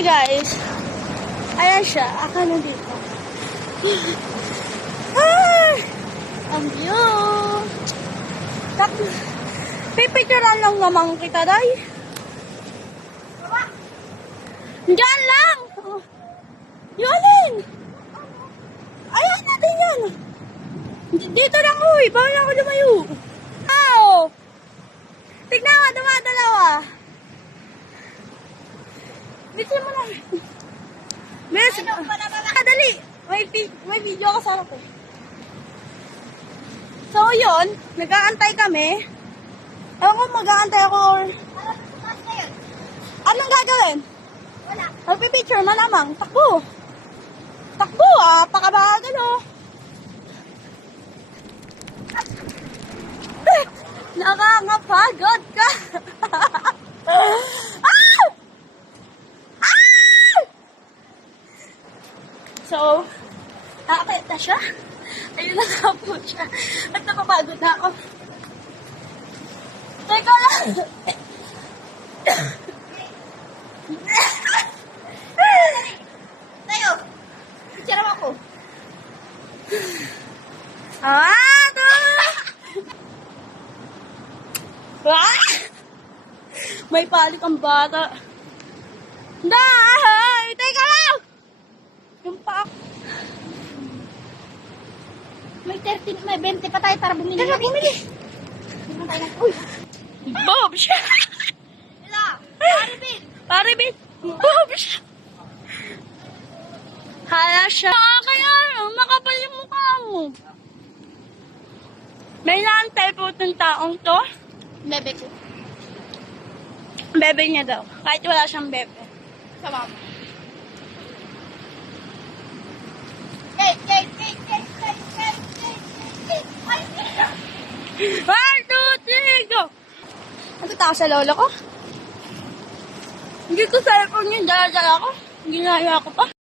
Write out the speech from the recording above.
Hi guys. Ayan siya. Ako nandito. Ay! Ang view. Tak Pipicturean lang naman kita, day. Diyan lang. Yun! Ayan natin yan. D- Dito lang, uy. Bawal ako lumayo. Ow! Tignan mo, dumadalawa. Bitin mo lang. Miss, ah, dali. May, pi- may video ako sa harap eh. So, yun. Nag-aantay kami. Ewan ko mag-aantay ako or... Anong gagawin? Wala. Magpipicture malamang. Takbo. Takbo ah. Pakabagal oh. Nakakapagod ka. ah! Ah! So, nakakit na siya. Ayun na nga po siya. At napapagod na ako. Teka lang. Tayo. Picture ako. Ah, to! Ah! May palik ang bata. Dahay! Teka lang! Yung pa May 13, may 20 pa tayo para bumili. Tara, bumili. Uy! Bob! Ila! Maribit! Pare, bin. Bob! Hala siya. Kaya ano, makapal yung mukha mo. May naantay po itong taong to. Bebe ko. Bebe niya daw. Kahit wala siyang bebe. Sa mama. One, two, three, go! Ako sa lolo ko. Hindi ko cellphone yun, dala-dala ko. Ginaya ko pa.